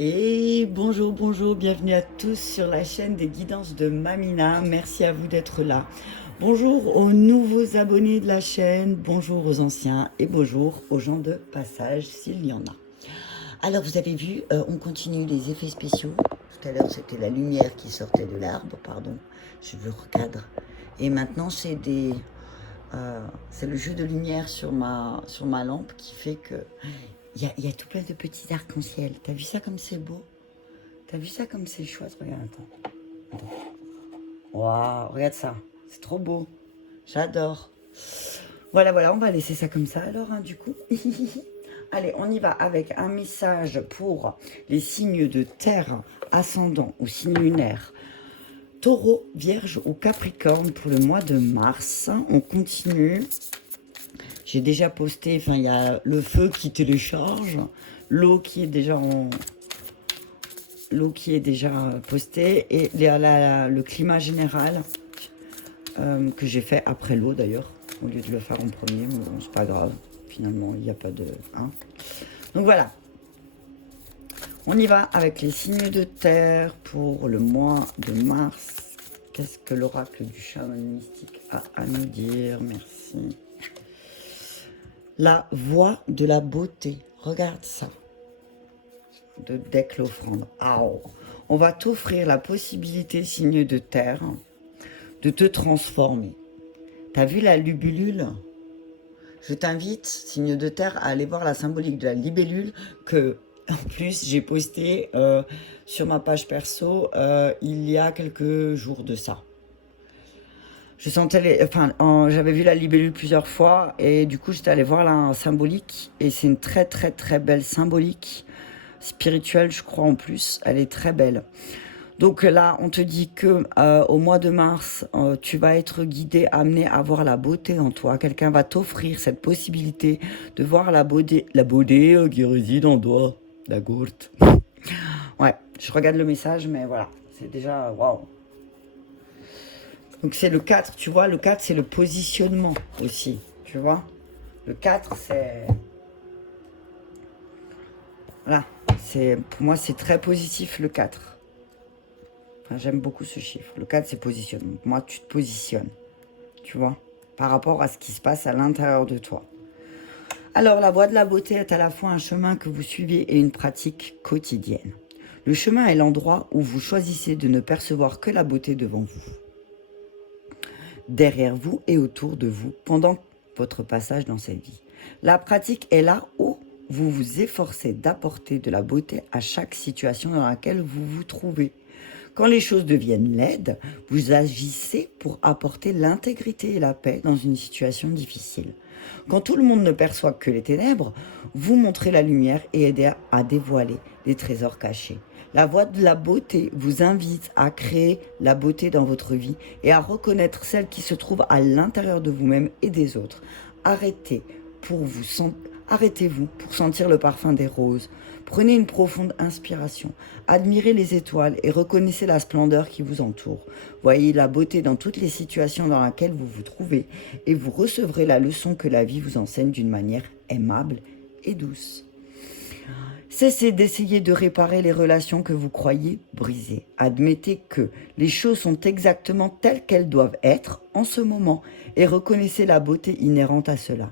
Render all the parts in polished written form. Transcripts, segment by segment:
Et bonjour, bonjour, bienvenue à tous sur la chaîne des guidances de Mamina. Merci à vous d'être là. Bonjour aux nouveaux abonnés de la chaîne, bonjour aux anciens et bonjour aux gens de passage s'il y en a. Alors vous avez vu, on continue les effets spéciaux. Tout à l'heure c'était la lumière qui sortait de l'arbre, pardon, je veux recadre. Et maintenant c'est le jeu de lumière sur ma lampe qui fait que il y a tout plein de petits arcs-en-ciel. T'as vu ça comme c'est beau? T'as vu ça comme c'est chouette? Regarde, attends. Waouh, regarde ça. C'est trop beau. J'adore. Voilà, voilà, on va laisser ça comme ça alors, hein, du coup. Allez, on y va avec un message pour les signes de terre, ascendant ou signe lunaire. Taureau, Vierge ou Capricorne pour le mois de mars. On continue. J'ai déjà posté, enfin, il y a le feu qui télécharge, l'eau qui est déjà postée et le climat général que j'ai fait après l'eau d'ailleurs, au lieu de le faire en premier. Bon, c'est pas grave, finalement, il n'y a pas de... Hein. Donc voilà, on y va avec les signes de terre pour le mois de mars. Qu'est-ce que l'oracle du chaman mystique a à nous dire? Merci. La voix de la beauté. Regarde ça. De deck l'offrande. On va t'offrir la possibilité, signe de terre, de te transformer. T'as vu la libellule? Je t'invite, signe de terre, à aller voir la symbolique de la libellule que, en plus, j'ai posté sur ma page perso il y a quelques jours de ça. Je sentais j'avais vu la libellule plusieurs fois et du coup j'étais allée voir la symbolique et c'est une très très très belle symbolique spirituelle, je crois en plus. Elle est très belle. Donc là, on te dit que au mois de mars, tu vas être guidé, amené à voir la beauté en toi. Quelqu'un va t'offrir cette possibilité de voir la beauté qui réside en toi, la gourde. Ouais, je regarde le message, mais voilà, c'est déjà waouh. Donc c'est le 4, tu vois, le 4 c'est le positionnement aussi, tu vois. Le 4 c'est... Voilà, pour moi c'est très positif le 4. Enfin, j'aime beaucoup ce chiffre. Le 4 c'est positionnement. Pour moi tu te positionnes, tu vois, par rapport à ce qui se passe à l'intérieur de toi. Alors la voie de la beauté est à la fois un chemin que vous suivez et une pratique quotidienne. Le chemin est l'endroit où vous choisissez de ne percevoir que la beauté devant vous, derrière vous et autour de vous pendant votre passage dans cette vie. La pratique est là où vous vous efforcez d'apporter de la beauté à chaque situation dans laquelle vous vous trouvez. Quand les choses deviennent laides, vous agissez pour apporter l'intégrité et la paix dans une situation difficile. Quand tout le monde ne perçoit que les ténèbres, vous montrez la lumière et aidez à dévoiler les trésors cachés. La voie de la beauté vous invite à créer la beauté dans votre vie et à reconnaître celle qui se trouve à l'intérieur de vous-même et des autres. Arrêtez-vous pour sentir le parfum des roses. Prenez une profonde inspiration. Admirez les étoiles et reconnaissez la splendeur qui vous entoure. Voyez la beauté dans toutes les situations dans lesquelles vous vous trouvez et vous recevrez la leçon que la vie vous enseigne d'une manière aimable et douce. Cessez d'essayer de réparer les relations que vous croyez brisées. Admettez que les choses sont exactement telles qu'elles doivent être en ce moment et reconnaissez la beauté inhérente à cela.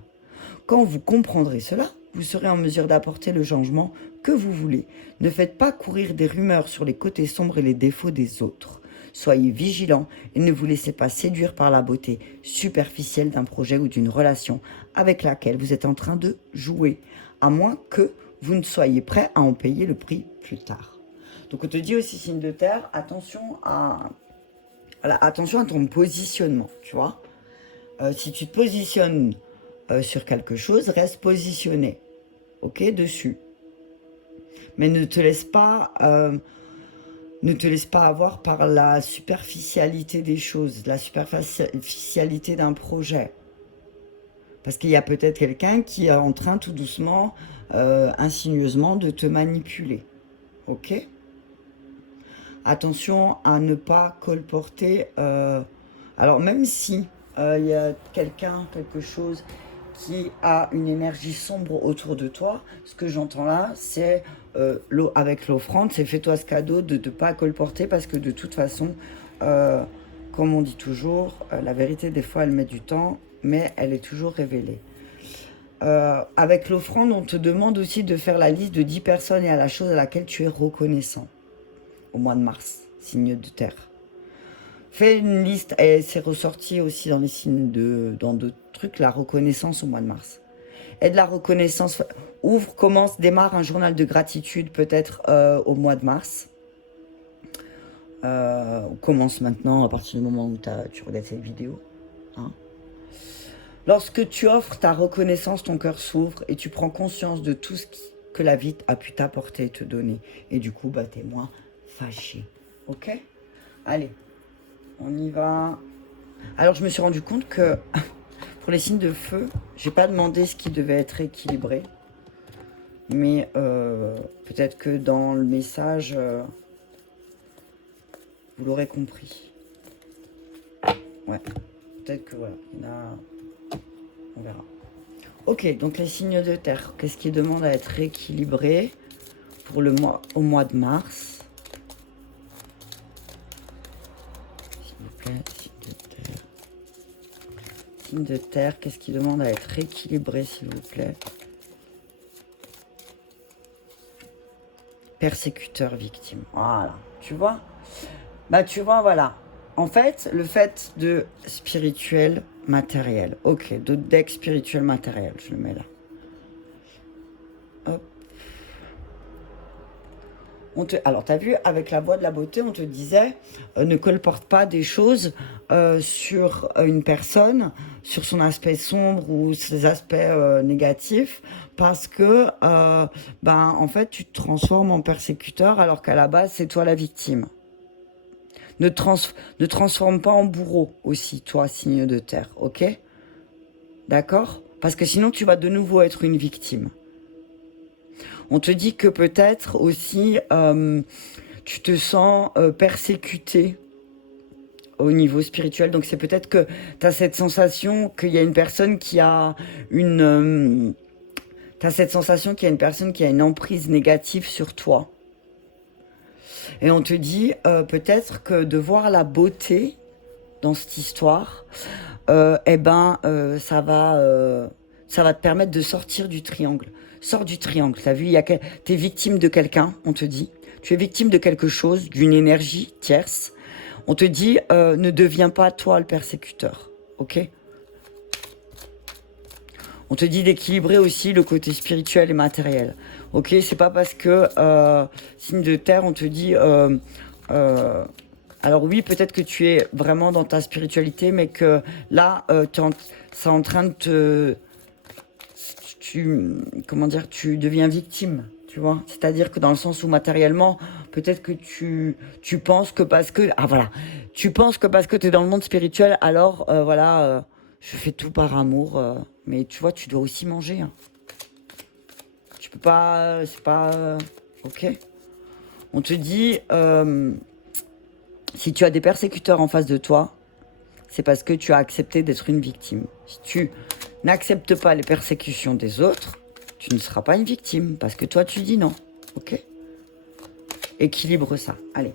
Quand vous comprendrez cela, vous serez en mesure d'apporter le changement que vous voulez. Ne faites pas courir des rumeurs sur les côtés sombres et les défauts des autres. Soyez vigilants et ne vous laissez pas séduire par la beauté superficielle d'un projet ou d'une relation avec laquelle vous êtes en train de jouer, à moins que vous ne soyez prêt à en payer le prix plus tard. Donc on te dit aussi, signe de terre, attention à ton positionnement, tu vois. Si tu te positionnes sur quelque chose, reste positionné, ok, dessus. Mais ne te laisse pas avoir par la superficialité des choses, la superficialité d'un projet. Parce qu'il y a peut-être quelqu'un qui est en train tout doucement, insinueusement, de te manipuler, ok. Attention à ne pas colporter... alors même si il y a quelque chose qui a une énergie sombre autour de toi, ce que j'entends là, c'est avec l'offrande, c'est fais-toi ce cadeau de ne pas colporter parce que de toute façon, comme on dit toujours, la vérité des fois elle met du temps, mais elle est toujours révélée. Avec l'offrande, on te demande aussi de faire la liste de 10 personnes et à la chose à laquelle tu es reconnaissant au mois de mars, signe de terre. Fais une liste, et c'est ressorti aussi dans les signes dans d'autres trucs, la reconnaissance au mois de mars. Et de la reconnaissance, démarre un journal de gratitude peut-être au mois de mars. Commence maintenant à partir du moment où tu regardes cette vidéo. Hein. Lorsque tu offres ta reconnaissance, ton cœur s'ouvre et tu prends conscience de tout ce que la vie a pu t'apporter et te donner. Et du coup, t'es moins fâché. Ok? Allez, on y va. Alors, je me suis rendu compte que pour les signes de feu, j'ai pas demandé ce qui devait être équilibré. Mais peut-être que dans le message, vous l'aurez compris. Ouais, peut-être que voilà, il y en a... On verra. Ok, donc les signes de terre, qu'est-ce qui demande à être rééquilibré pour au mois de mars? S'il vous plaît, signe de terre. Signe de terre, qu'est-ce qui demande à être rééquilibré, s'il vous plaît? Persécuteur, victime. Voilà, tu vois? Tu vois, voilà. En fait, le fait de spirituel, matériel. Ok, de deck spirituel, matériel. Je le mets là. Hop. Alors, tu as vu, avec la voix de la beauté, on te disait, ne colporte pas des choses sur une personne, sur son aspect sombre ou ses aspects négatifs, parce que, en fait, tu te transformes en persécuteur, alors qu'à la base, c'est toi la victime. Ne transforme pas en bourreau aussi, toi, signe de terre, ok? D'accord? Parce que sinon, tu vas de nouveau être une victime. On te dit que peut-être aussi, tu te sens persécuté au niveau spirituel. Donc, c'est peut-être que tu as cette sensation qu'il y a une personne qui a une... tu as cette sensation qu'il y a une personne qui a une emprise négative sur toi. Et on te dit peut-être que de voir la beauté dans cette histoire, ça va te permettre de sortir du triangle. Sors du triangle, t'as vu, t'es victime de quelqu'un, on te dit. Tu es victime de quelque chose, d'une énergie tierce. On te dit, ne deviens pas toi le persécuteur, ok? On te dit d'équilibrer aussi le côté spirituel et matériel. Ok, c'est pas parce que signe de terre, on te dit. Alors oui, peut-être que tu es vraiment dans ta spiritualité, mais que là, c'est en train de tu deviens victime, tu vois. C'est-à-dire que dans le sens où matériellement, peut-être que tu penses que parce que tu penses que parce que tu es dans le monde spirituel, alors je fais tout par amour. Mais tu vois, tu dois aussi manger. Hein. Tu peux pas... C'est pas... ok. On te dit... si tu as des persécuteurs en face de toi, c'est parce que tu as accepté d'être une victime. Si tu n'acceptes pas les persécutions des autres, tu ne seras pas une victime. Parce que toi, tu dis non. Ok? Équilibre ça. Allez.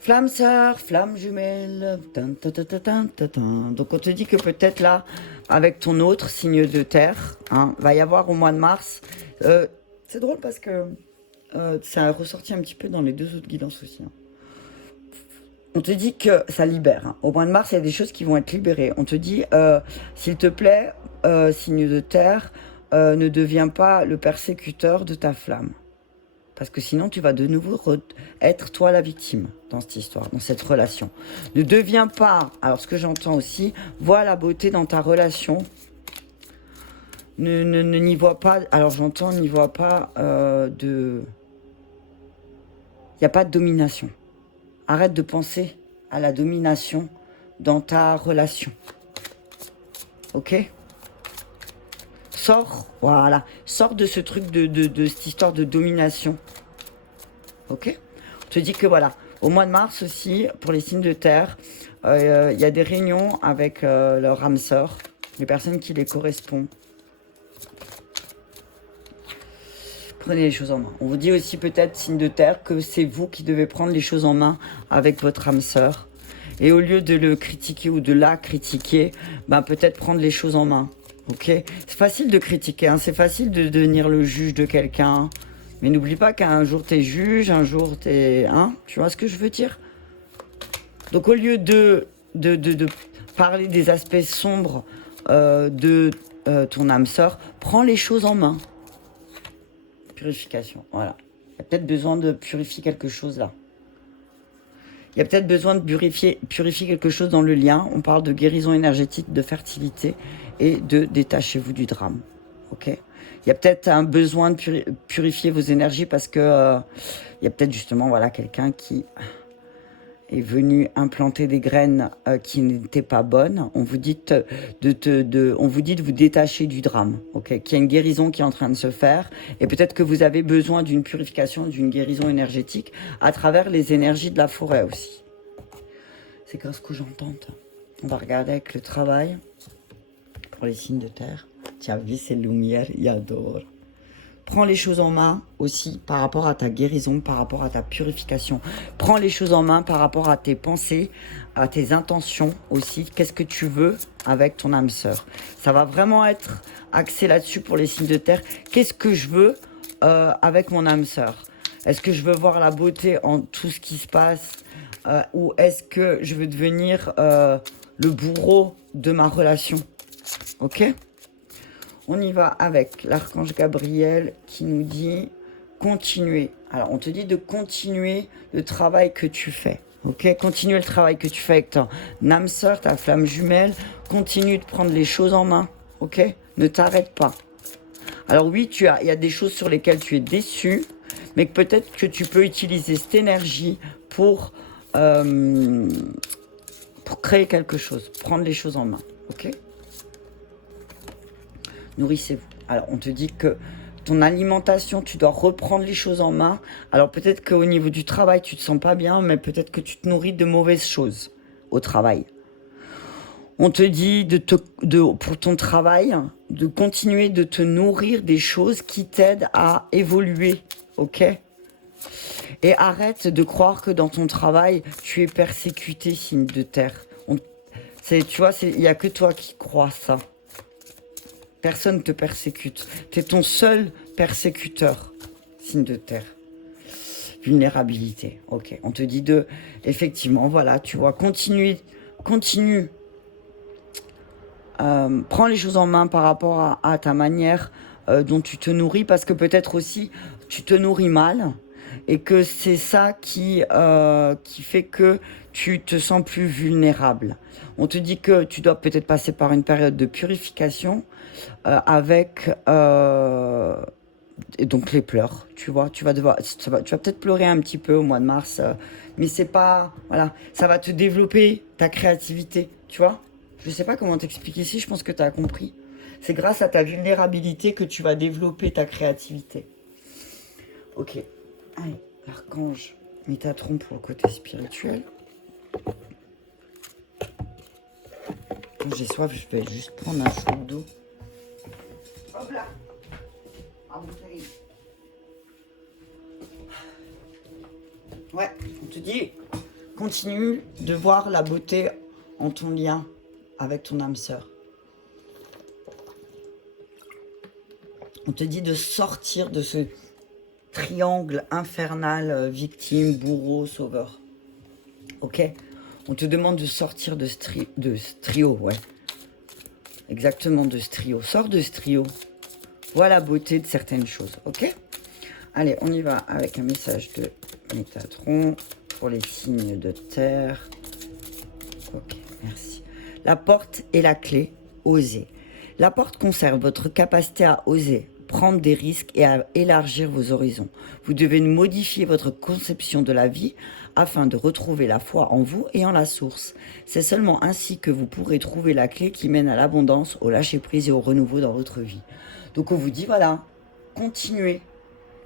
Flamme sœur, flamme jumelle. Donc on te dit que peut-être là, avec ton autre signe de terre, va y avoir au mois de mars. C'est drôle parce que ça a ressorti un petit peu dans les deux autres guidances aussi. On te dit que ça libère. Au mois de mars, il y a des choses qui vont être libérées. On te dit, s'il te plaît, signe de terre, ne deviens pas le persécuteur de ta flamme. Parce que sinon, tu vas de nouveau être toi la victime dans cette histoire, dans cette relation. Ne deviens pas, alors ce que j'entends aussi, vois la beauté dans ta relation. N'y vois pas, alors j'entends, n'y vois pas il n'y a pas de domination. Arrête de penser à la domination dans ta relation. Ok ? Sors, voilà. Sors de ce truc de cette histoire de domination. Ok ? On te dit que voilà, au mois de mars aussi, pour les signes de terre, il y a des réunions avec leur âme sœur, les personnes qui les correspondent. Prenez les choses en main. On vous dit aussi peut-être, signe de terre, que c'est vous qui devez prendre les choses en main avec votre âme sœur. Et au lieu de le critiquer ou de la critiquer, ben peut-être prendre les choses en main. Ok? C'est facile de critiquer, hein, c'est facile de devenir le juge de quelqu'un. Mais n'oublie pas qu'un jour t'es juge, un jour t'es... Hein? Tu vois ce que je veux dire? Donc au lieu de parler des aspects sombres de ton âme sœur, prends les choses en main. Purification, voilà. Il y a peut-être besoin de purifier quelque chose là. Il y a peut-être besoin de purifier quelque chose dans le lien. On parle de guérison énergétique, de fertilité et de détachez-vous du drame. Ok? Il y a peut-être un besoin de purifier vos énergies parce que il y a peut-être justement voilà, quelqu'un qui est venu implanter des graines qui n'étaient pas bonnes. On vous dit on vous dit de vous détacher du drame, ok? Qu'il y a une guérison qui est en train de se faire et peut-être que vous avez besoin d'une purification, d'une guérison énergétique à travers les énergies de la forêt aussi. C'est grâce que j'entends. On va regarder avec le travail pour les signes de terre. Tiens, vu c'est lumière, y adore. Prends les choses en main aussi par rapport à ta guérison, par rapport à ta purification. Prends les choses en main par rapport à tes pensées, à tes intentions aussi. Qu'est-ce que tu veux avec ton âme sœur? Ça va vraiment être axé là-dessus pour les signes de terre. Qu'est-ce que je veux avec mon âme sœur? Est-ce que je veux voir la beauté en tout ce qui se passe ou est-ce que je veux devenir le bourreau de ma relation? Ok? On y va avec l'archange Gabriel qui nous dit continuer. Alors, on te dit de continuer le travail que tu fais. Ok, continuer le travail que tu fais avec ton âme sœur, ta flamme jumelle. Continue de prendre les choses en main. Ok, ne t'arrête pas. Alors oui, il y a des choses sur lesquelles tu es déçu, mais peut-être que tu peux utiliser cette énergie pour créer quelque chose, prendre les choses en main. Ok. Nourrissez-vous. Alors, on te dit que ton alimentation, tu dois reprendre les choses en main. Alors, peut-être qu'au niveau du travail, tu te sens pas bien, mais peut-être que tu te nourris de mauvaises choses au travail. On te dit pour ton travail, de continuer de te nourrir des choses qui t'aident à évoluer, ok? Et arrête de croire que dans ton travail, tu es persécuté, signe de terre. Tu vois, il n'y a que toi qui crois ça. Personne ne te persécute. Tu es ton seul persécuteur, signe de terre. Vulnérabilité. Ok, on te dit effectivement, voilà, tu vois, continue. Prends les choses en main par rapport à ta manière dont tu te nourris, parce que peut-être aussi, tu te nourris mal, et que c'est ça qui fait que tu te sens plus vulnérable. On te dit que tu dois peut-être passer par une période de purification avec donc les pleurs, tu vois, tu vas peut-être pleurer un petit peu au mois de mars, mais c'est pas, voilà, ça va te développer ta créativité, tu vois. Je sais pas comment t'expliquer ici, je pense que tu as compris. C'est grâce à ta vulnérabilité que tu vas développer ta créativité. Ok, allez, l'archange Métatron pour le côté spirituel. Quand j'ai soif, je vais juste prendre un chaud d'eau. Hop là. Ah, bon, ça y est. Ouais, on te dit, continue de voir la beauté en ton lien avec ton âme sœur. On te dit de sortir de ce triangle infernal, victime, bourreau, sauveur. Ok? On te demande de sortir de ce trio, ouais. Exactement, de ce trio. Sors de ce trio. Vois la beauté de certaines choses, ok? Allez, on y va avec un message de Métatron pour les signes de terre. Ok, merci. La porte et la clé, osez. La porte conserve votre capacité à oser, prendre des risques et à élargir vos horizons. Vous devez modifier votre conception de la vie afin de retrouver la foi en vous et en la source. C'est seulement ainsi que vous pourrez trouver la clé qui mène à l'abondance, au lâcher-prise et au renouveau dans votre vie. Donc on vous dit, voilà, continuez.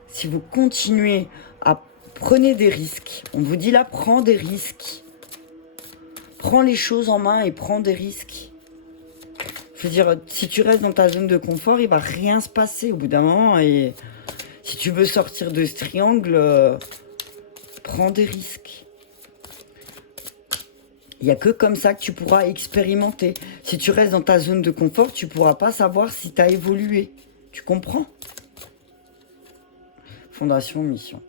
Si vous continuez à prendre des risques, on vous dit là, prends des risques. Prends les choses en main et prends des risques. Je veux dire, si tu restes dans ta zone de confort, il va rien se passer au bout d'un moment. Et Si tu veux sortir de ce triangle, prends des risques. Il n'y a que comme ça que tu pourras expérimenter. Si tu restes dans ta zone de confort, tu ne pourras pas savoir si tu as évolué. Tu comprends? Fondation, mission.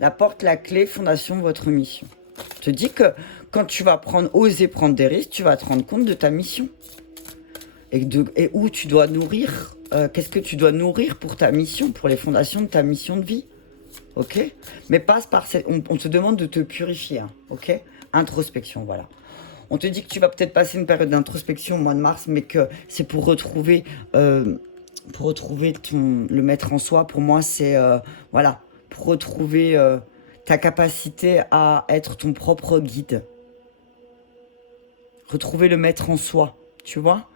La porte, la clé, fondation, votre mission. Je te dis que quand tu vas oser prendre des risques, tu vas te rendre compte de ta mission. Et où tu dois nourrir, qu'est-ce que tu dois nourrir pour ta mission, pour les fondations de ta mission de vie. Ok? Mais passe par on te demande de te purifier. Hein, ok? Introspection, voilà. On te dit que tu vas peut-être passer une période d'introspection au mois de mars, mais que c'est pour retrouver le maître en soi. Pour moi, c'est voilà, pour retrouver ta capacité à être ton propre guide. Retrouver le maître en soi, tu vois.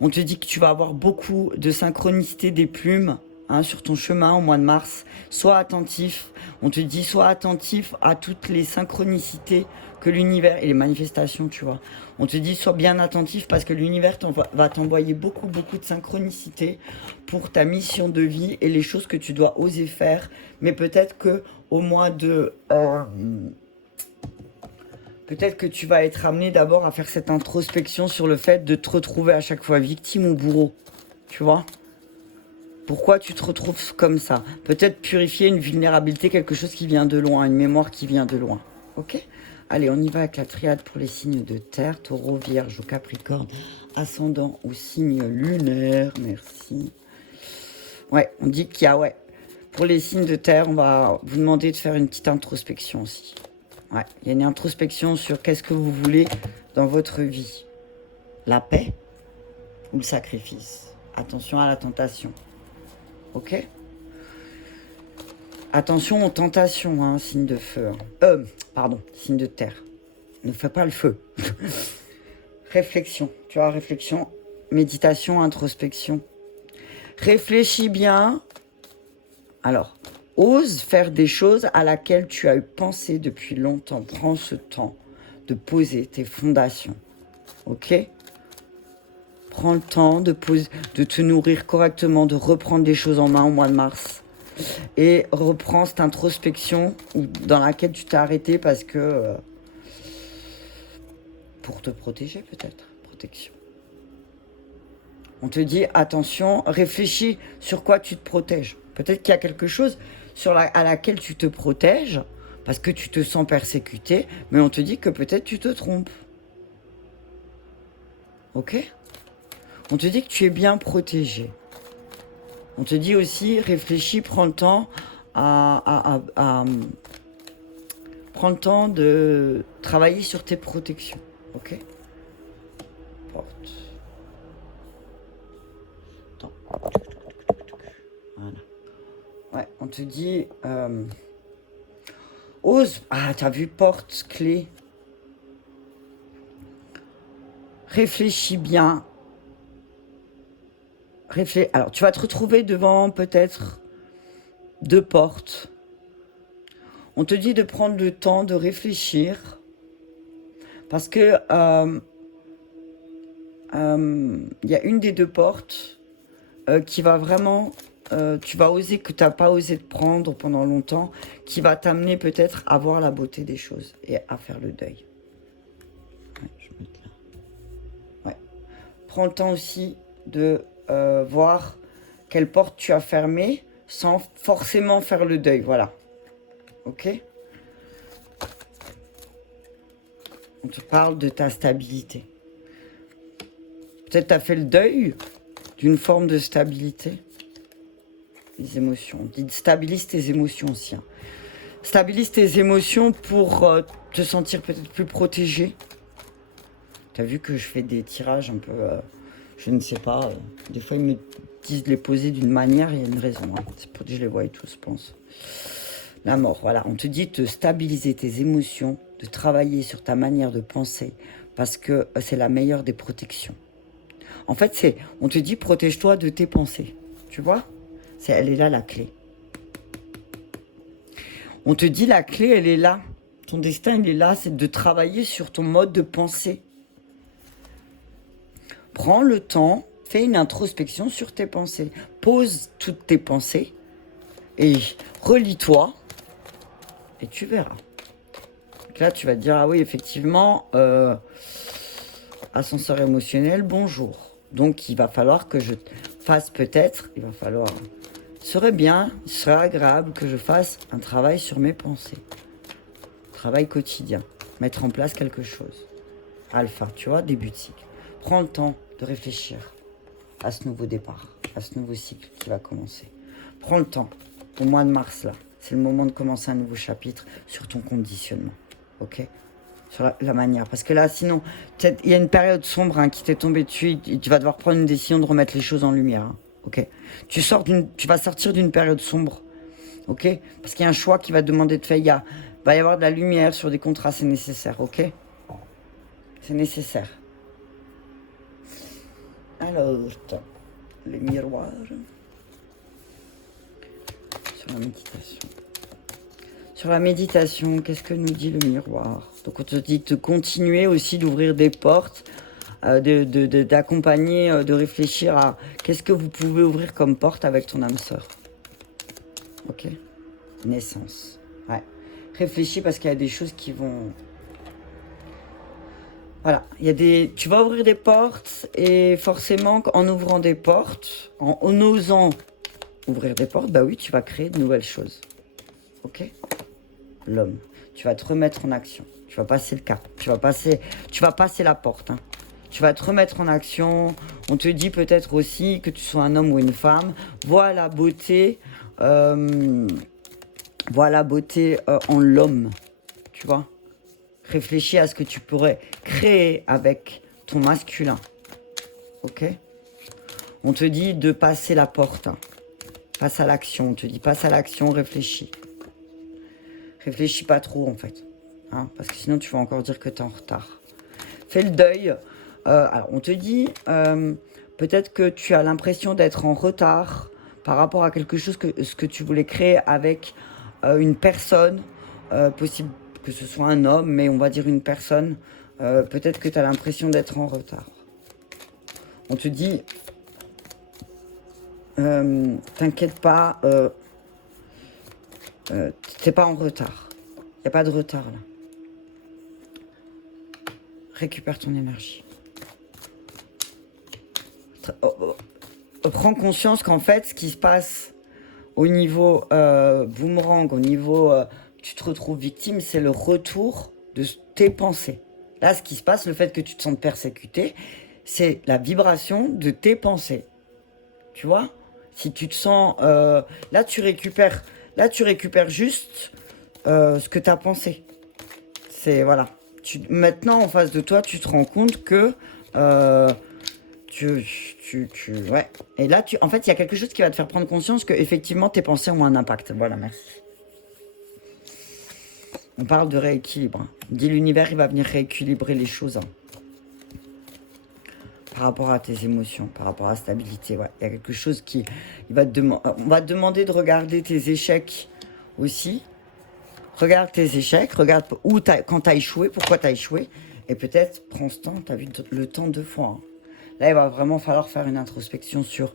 On te dit que tu vas avoir beaucoup de synchronicité des plumes sur ton chemin au mois de mars. Sois attentif. On te dit sois attentif à toutes les synchronicités que l'univers et les manifestations, tu vois. On te dit sois bien attentif parce que l'univers va t'envoyer beaucoup de synchronicité pour ta mission de vie et les choses que tu dois oser faire. Mais peut-être que au mois de... peut-être que tu vas être amené d'abord à faire cette introspection sur le fait de te retrouver à chaque fois victime ou bourreau. Tu vois ? Pourquoi tu te retrouves comme ça? Peut-être purifier une vulnérabilité, quelque chose qui vient de loin, une mémoire qui vient de loin. Ok? Allez, on y va avec la triade pour les signes de terre, taureau, vierge ou capricorne, ascendant ou signe lunaire. Merci. Ouais, on dit qu'il y a, ouais. Pour les signes de terre, on va vous demander de faire une petite introspection aussi. Ouais, il y a une introspection sur qu'est-ce que vous voulez dans votre vie. La paix ou le sacrifice? Attention à la tentation. Ok? Attention aux tentations, hein, signe de feu. Pardon, signe de terre. Ne fais pas le feu. Réflexion. Tu vois, réflexion, méditation, introspection. Réfléchis bien. Alors, ose faire des choses à laquelle tu as eu pensé depuis longtemps. Prends ce temps de poser tes fondations. Ok? Prends le temps de te nourrir correctement, de reprendre des choses en main au mois de mars. Et reprends cette introspection dans laquelle tu t'es arrêté parce que... pour te protéger peut-être. Protection. On te dit, attention, réfléchis sur quoi tu te protèges. Peut-être qu'il y a quelque chose à laquelle tu te protèges parce que tu te sens persécuté, mais on te dit que peut-être tu te trompes. Ok? On te dit que tu es bien protégé. On te dit aussi, réfléchis, prends le temps prends le temps de travailler sur tes protections. Ok? Porte. Attends. Voilà. Ouais, on te dit... ose. Ah, t'as vu porte, clé. Réfléchis bien. Alors, tu vas te retrouver devant peut-être 2 portes. On te dit de prendre le temps de réfléchir parce que y a une des 2 portes qui va vraiment, tu vas oser que tu n'as pas osé te prendre pendant longtemps, qui va t'amener peut-être à voir la beauté des choses et à faire le deuil. Ouais, je vais mettre là. Ouais. Prends le temps aussi de voir quelle porte tu as fermée sans forcément faire le deuil. Voilà. Ok? On te parle de ta stabilité. Peut-être tu as fait le deuil d'une forme de stabilité. Les émotions. On dit stabilise tes émotions aussi. Hein. Stabilise tes émotions pour te sentir peut-être plus protégé. Tu as vu que je fais des tirages un peu... je ne sais pas. Des fois, ils me disent de les poser d'une manière, il y a une raison. Hein. C'est pour que je les voie tous, je pense. La mort, voilà. On te dit de stabiliser tes émotions, de travailler sur ta manière de penser, parce que c'est la meilleure des protections. En fait, on te dit protège-toi de tes pensées. Tu vois? Elle est là, la clé. On te dit la clé, elle est là. Ton destin, il est là. C'est de travailler sur ton mode de pensée. Prends le temps, fais une introspection sur tes pensées. Pose toutes tes pensées Et relis-toi et tu verras. Donc là, tu vas te dire, ah oui, effectivement, ascenseur émotionnel, bonjour. Donc, il va falloir que je fasse peut-être, il va falloir, serait bien, il serait agréable que je fasse un travail sur mes pensées. Travail quotidien. Mettre en place quelque chose. Alpha, tu vois, début de cycle. Prends le temps de réfléchir à ce nouveau départ, à ce nouveau cycle qui va commencer. Prends le temps, au mois de mars là, c'est le moment de commencer un nouveau chapitre sur ton conditionnement, ok? Sur la manière, parce que là sinon, il y a une période sombre hein, qui t'est tombée dessus, et tu vas devoir prendre une décision de remettre les choses en lumière, hein, ok? Tu vas sortir d'une période sombre, ok? Parce qu'il y a un choix qui va demander de faire, il va y avoir de la lumière sur des contrats, c'est nécessaire, ok? C'est nécessaire. Alors, les miroirs sur la méditation. Sur la méditation, qu'est-ce que nous dit le miroir? Donc on te dit de continuer aussi d'ouvrir des portes, d'accompagner, de réfléchir à qu'est-ce que vous pouvez ouvrir comme porte avec ton âme sœur. Ok? Naissance. Ouais. Réfléchis parce qu'il y a des choses qui vont... Voilà, tu vas ouvrir des portes et forcément en ouvrant des portes, en osant ouvrir des portes, bah oui, tu vas créer de nouvelles choses. Ok? L'homme, tu vas te remettre en action. Tu vas passer le cap. Tu vas passer la porte. Hein. Tu vas te remettre en action. On te dit peut-être aussi que tu sois un homme ou une femme. Vois la beauté, en l'homme. Tu vois? Réfléchis à ce que tu pourrais créer avec ton masculin. Ok? On te dit de passer la porte. Hein. Passe à l'action. On te dit passe à l'action, réfléchis. Réfléchis pas trop en fait. Hein, parce que sinon tu vas encore dire que tu es en retard. Fais le deuil. Alors on te dit peut-être que tu as l'impression d'être en retard par rapport à quelque chose ce que tu voulais créer avec une personne, possible que ce soit un homme, mais on va dire une personne, peut-être que tu as l'impression d'être en retard. On te dit, t'inquiète pas, t'es pas en retard. Il n'y a pas de retard là. Récupère ton énergie. Prends conscience qu'en fait, ce qui se passe au niveau boomerang, au niveau tu te retrouves victime, c'est le retour de tes pensées. Là, ce qui se passe, le fait que tu te sentes persécuté, c'est la vibration de tes pensées. Tu vois? Si tu te sens... là, tu récupères juste ce que tu as pensé. C'est... Voilà. Maintenant, en face de toi, tu te rends compte que... ouais. Et là, en fait, il y a quelque chose qui va te faire prendre conscience que effectivement tes pensées ont un impact. Voilà, merci. On parle de rééquilibre. Hein. Dit l'univers, il va venir rééquilibrer les choses. Hein. Par rapport à tes émotions, par rapport à la stabilité. Ouais. Il y a quelque chose qui... on va te demander de regarder tes échecs aussi. Regarde tes échecs, regarde quand tu as échoué, pourquoi tu as échoué. Et peut-être, prends ce temps, tu as vu le temps 2 fois. Hein. Là, il va vraiment falloir faire une introspection sur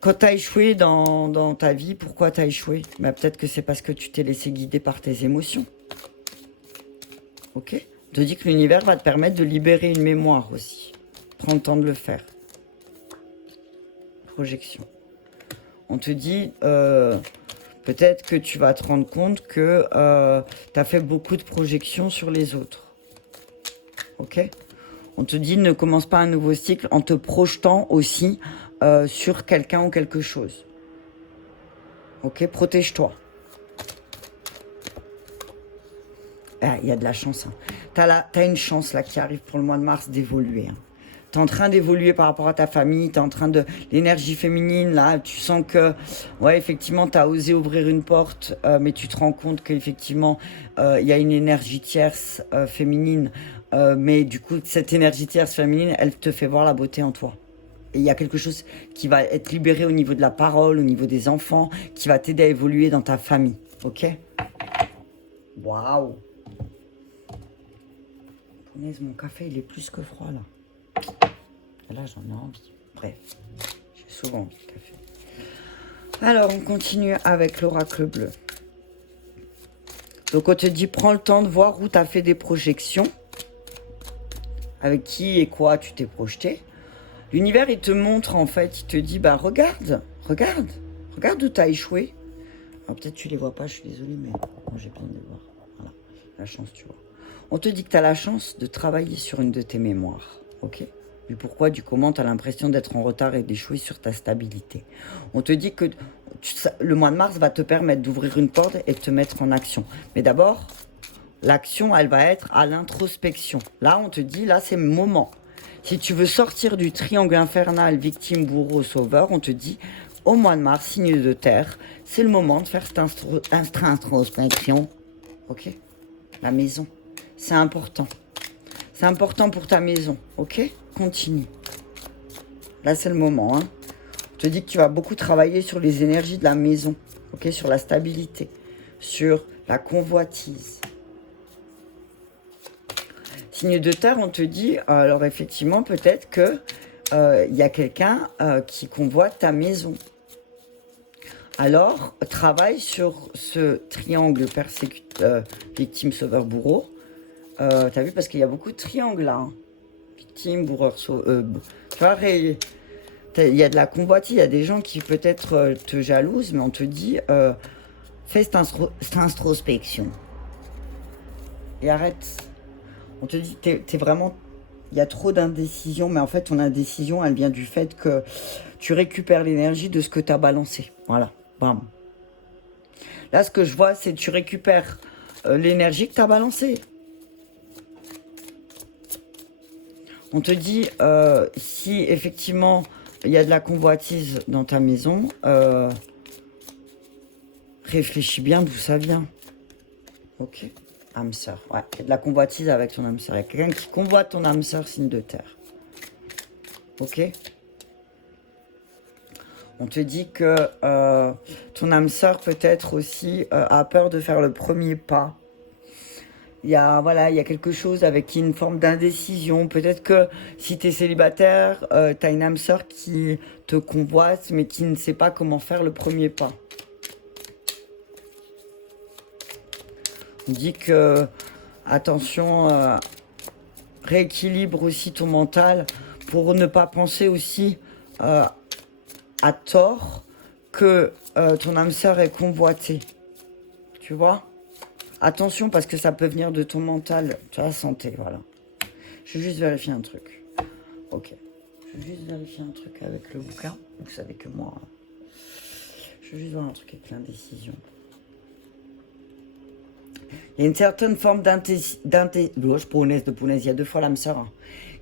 quand tu as échoué dans ta vie, pourquoi tu as échoué. Bah, peut-être que c'est parce que tu t'es laissé guider par tes émotions. Ok? On te dit que l'univers va te permettre de libérer une mémoire aussi. Prends le temps de le faire. Projection. On te dit, peut-être que tu vas te rendre compte que tu as fait beaucoup de projections sur les autres. Ok? On te dit, ne commence pas un nouveau cycle en te projetant aussi sur quelqu'un ou quelque chose. Ok? Protège-toi. Ah, il y a de la chance. Hein. T'as une chance là qui arrive pour le mois de mars d'évoluer. Hein. Tu es en train d'évoluer par rapport à ta famille, tu es en train de... L'énergie féminine, là, tu sens que... Ouais, effectivement, tu as osé ouvrir une porte, mais tu te rends compte qu'effectivement, il y a une énergie tierce féminine. Mais du coup, cette énergie tierce féminine, elle te fait voir la beauté en toi. Et il y a quelque chose qui va être libéré au niveau de la parole, au niveau des enfants, qui va t'aider à évoluer dans ta famille. Ok? Waouh! Mon café, il est plus que froid, là. Et là, j'en ai envie. Bref, j'ai souvent envie de café. Alors, on continue avec l'oracle bleu. Donc, on te dit, prends le temps de voir où tu as fait des projections. Avec qui et quoi tu t'es projeté. L'univers, il te montre, en fait, il te dit, bah, regarde où tu as échoué. Alors, peut-être tu les vois pas, je suis désolée, mais moi, j'ai besoin de les voir. Voilà, la chance, tu vois. On te dit que tu as la chance de travailler sur une de tes mémoires, ok? Du pourquoi, du comment, tu as l'impression d'être en retard et d'échouer sur ta stabilité. On te dit que le mois de mars va te permettre d'ouvrir une porte et de te mettre en action. Mais d'abord, l'action, elle va être à l'introspection. Là, on te dit, là, c'est le moment. Si tu veux sortir du triangle infernal, victime, bourreau, sauveur, on te dit, au mois de mars, signe de terre, c'est le moment de faire cette introspection. Ok? La maison. C'est important. C'est important pour ta maison. Ok? Continue. Là, c'est le moment. Hein. On te dit que tu vas beaucoup travailler sur les énergies de la maison. Ok? Sur la stabilité. Sur la convoitise. Signe de terre, on te dit, alors effectivement, peut-être que y a quelqu'un qui convoite ta maison. Alors, travaille sur ce triangle victime, sauveur, bourreau. T'as vu, parce qu'il y a beaucoup de triangles là. Hein. Victime, bourreur, sauveur. Tu vois, il y a de la convoitise, il y a des gens qui peut-être te jalousent, mais on te dit, fais cette introspection. Et arrête. On te dit, t'es vraiment... Il y a trop d'indécision, mais en fait, ton indécision, elle vient du fait que tu récupères l'énergie de ce que tu as balancé. Voilà, bam. Là, ce que je vois, c'est que tu récupères l'énergie que tu as balancée. On te dit, si effectivement, il y a de la convoitise dans ta maison, réfléchis bien d'où ça vient. Ok? Âme sœur. Ouais, il y a de la convoitise avec ton âme sœur. Il y a quelqu'un qui convoite ton âme sœur, signe de terre. Ok? On te dit que ton âme sœur peut-être aussi a peur de faire le premier pas. Il y a quelque chose avec une forme d'indécision. Peut-être que si tu es célibataire, tu as une âme sœur qui te convoite, mais qui ne sait pas comment faire le premier pas. On dit que, attention, rééquilibre aussi ton mental pour ne pas penser aussi à tort que ton âme sœur est convoitée. Tu vois? Attention parce que ça peut venir de ton mental, tu la santé, voilà. Je vais juste vérifier un truc. Ok. Je vais juste vérifier un truc avec le bouquin. Vous savez que moi, je vais juste voir un truc avec l'indécision. Il y a une certaine forme d'indécision. Je punaise de punaise, il y a deux fois l'âme sœur. Hein.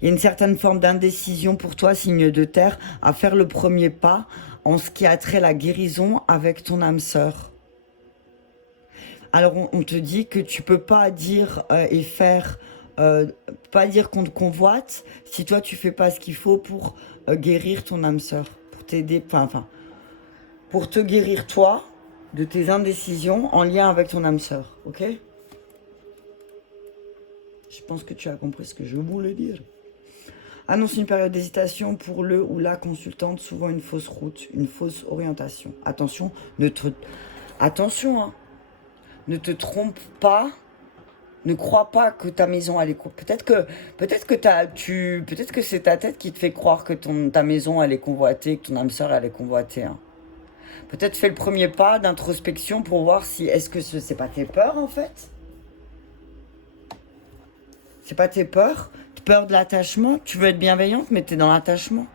Il y a une certaine forme d'indécision pour toi, signe de terre, à faire le premier pas en ce qui a trait la guérison avec ton âme sœur. Alors on te dit que tu peux pas dire et faire, pas dire qu'on te convoite si toi tu fais pas ce qu'il faut pour guérir ton âme sœur, pour t'aider, enfin, pour te guérir toi de tes indécisions en lien avec ton âme sœur, ok? Je pense que tu as compris ce que je voulais dire. Annonce une période d'hésitation pour le ou la consultante, souvent une fausse route, une fausse orientation. Attention, attention, hein. Ne te trompe pas. Ne crois pas que ta maison elle est peut-être que c'est ta tête qui te fait croire que ta maison elle est convoitée, que ton âme sœur elle est convoitée. Hein. Peut-être fais le premier pas d'introspection pour voir si est-ce que c'est pas tes peurs en fait. C'est pas tes peurs, peur de l'attachement. Tu veux être bienveillante mais t'es dans l'attachement.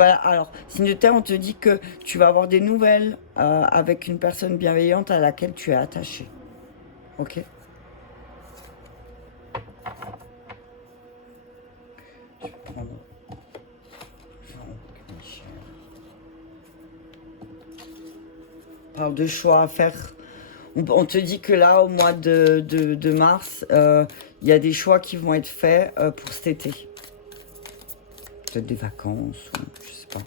Alors, signe de terre, on te dit que tu vas avoir des nouvelles avec une personne bienveillante à laquelle tu es attaché. Ok? Je vais prendre Parle de choix à faire. On te dit que là, au mois de mars, il y a des choix qui vont être faits pour cet été. Peut-être des vacances, ou je sais pas.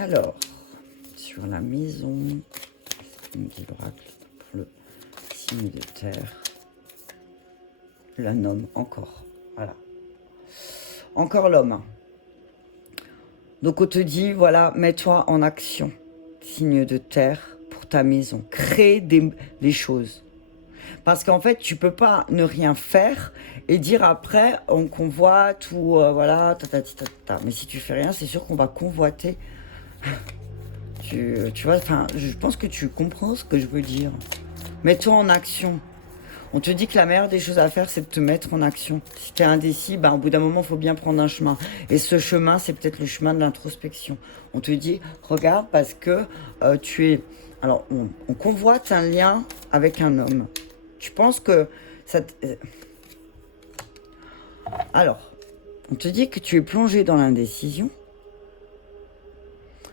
Alors, sur la maison, on dit l'oracle pour le signe de terre. La nomme encore. Voilà. Encore l'homme. Donc on te dit, voilà, mets-toi en action, signe de terre, pour ta maison. Crée des choses. Parce qu'en fait, tu peux pas ne rien faire et dire après, on convoite ou voilà, Mais si tu fais rien, c'est sûr qu'on va convoiter. Tu vois, enfin, je pense que tu comprends ce que je veux dire. Mets-toi en action. On te dit que la meilleure des choses à faire, c'est de te mettre en action. Si tu es indécis, ben, au bout d'un moment, il faut bien prendre un chemin. Et ce chemin, c'est peut-être le chemin de l'introspection. On te dit, regarde, parce que tu es... Alors, on convoite un lien avec un homme. Tu penses que ça... Alors, on te dit que tu es plongé dans l'indécision.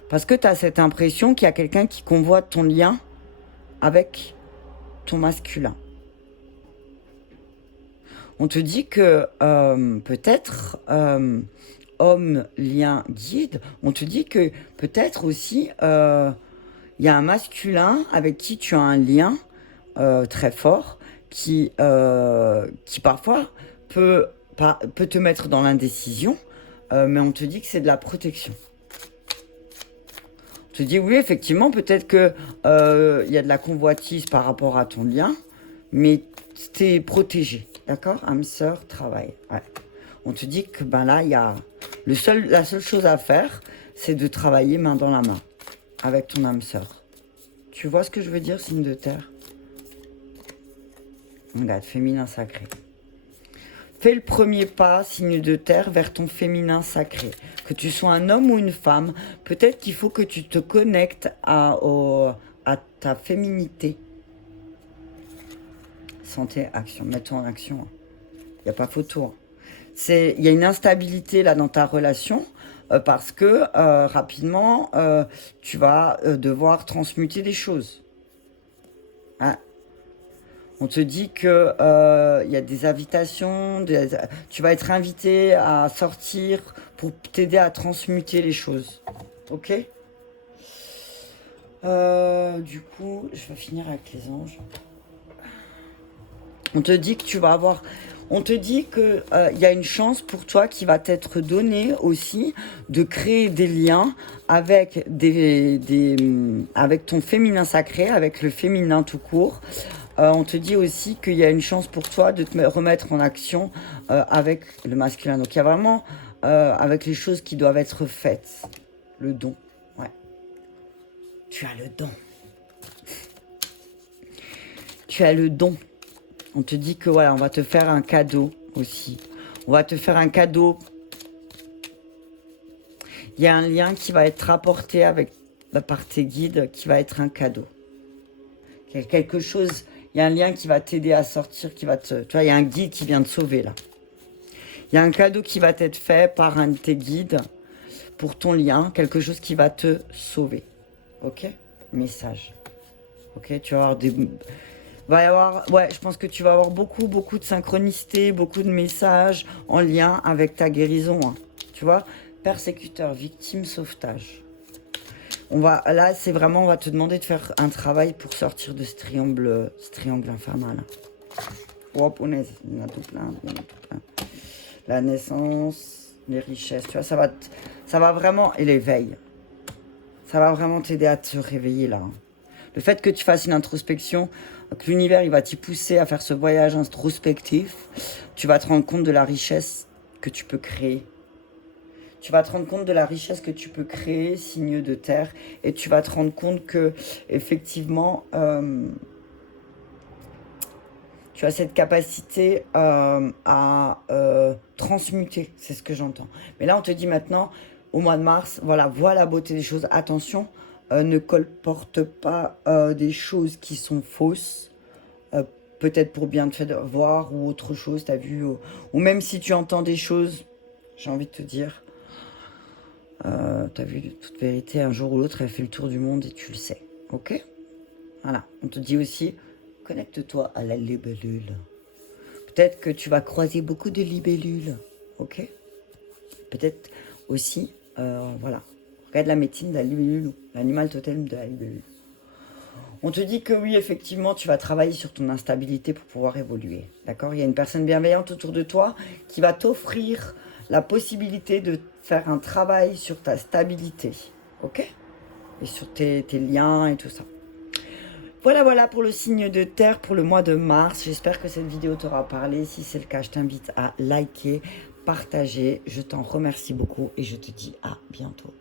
Parce que tu as cette impression qu'il y a quelqu'un qui convoite ton lien avec ton masculin. On te dit que peut-être, homme, lien, guide, on te dit que peut-être aussi, il y a un masculin avec qui tu as un lien très fort qui parfois peut te mettre dans l'indécision, mais on te dit que c'est de la protection. On te dit oui, effectivement, peut-être que y a de la convoitise par rapport à ton lien, mais t'es protégé. D'accord? Âme sœur, travail. Ouais. On te dit que ben là, il y a la seule chose à faire, c'est de travailler main dans la main avec ton âme sœur. Tu vois ce que je veux dire, signe de terre? Regarde, féminin sacré. Fais le premier pas, signe de terre, vers ton féminin sacré. Que tu sois un homme ou une femme, peut-être qu'il faut que tu te connectes à ta féminité. Santé, action. Mets-toi en action. Il n'y a pas photo. Il y a une instabilité là dans ta relation parce que rapidement, tu vas devoir transmuter des choses. Hein? On te dit que y a des invitations, tu vas être invité à sortir pour t'aider à transmuter les choses. Ok? Du coup, je vais finir avec les anges. On te dit que tu vas avoir... On te dit qu'il y a une chance pour toi qui va t'être donnée aussi de créer des liens avec, avec ton féminin sacré, avec le féminin tout court. On te dit aussi qu'il y a une chance pour toi de te remettre en action avec le masculin. Donc il y a vraiment avec les choses qui doivent être faites. Le don. Ouais. Tu as le don. Tu as le don. On te dit que voilà, on va te faire un cadeau aussi. On va te faire un cadeau. Il y a un lien qui va être rapporté par tes guides qui va être un cadeau. Il y a quelque chose, il y a un lien qui va t'aider à sortir, tu vois, il y a un guide qui vient te sauver là. Il y a un cadeau qui va t'être fait par un de tes guides pour ton lien, quelque chose qui va te sauver. Ok? Message. Ok? Tu vas avoir je pense que tu vas avoir beaucoup de synchronicité, beaucoup de messages en lien avec ta guérison. Hein. Tu vois, persécuteur, victime, sauvetage. Là, c'est vraiment, on va te demander de faire un travail pour sortir de ce triangle infernal. Oh, punaise, il y en a tout plein, La naissance, les richesses, tu vois, ça va vraiment, et l'éveil. Ça va vraiment t'aider à te réveiller là. Hein. Le fait que tu fasses une introspection, que l'univers il va t'y pousser à faire ce voyage introspectif, tu vas te rendre compte de la richesse que tu peux créer. Tu vas te rendre compte de la richesse que tu peux créer, signe de terre, et tu vas te rendre compte que effectivement, tu as cette capacité à transmuter, c'est ce que j'entends. Mais là, on te dit maintenant, au mois de mars, voilà, vois la beauté des choses. Attention, ne colporte pas des choses qui sont fausses, peut-être pour bien te faire voir ou autre chose, t'as vu, ou même si tu entends des choses, j'ai envie de te dire, t'as vu, de toute vérité, un jour ou l'autre, elle fait le tour du monde et tu le sais, ok? Voilà, on te dit aussi, connecte-toi à la libellule. Peut-être que tu vas croiser beaucoup de libellules, ok? Peut-être aussi, voilà, regarde la médecine de la libellule, l'animal totem de la libellule. On te dit que oui, effectivement, tu vas travailler sur ton instabilité pour pouvoir évoluer. D'accord? Il y a une personne bienveillante autour de toi qui va t'offrir la possibilité de faire un travail sur ta stabilité, ok? Et sur tes liens et tout ça. Voilà pour le signe de terre pour le mois de mars. J'espère que cette vidéo t'aura parlé. Si c'est le cas, je t'invite à liker, partager. Je t'en remercie beaucoup et je te dis à bientôt.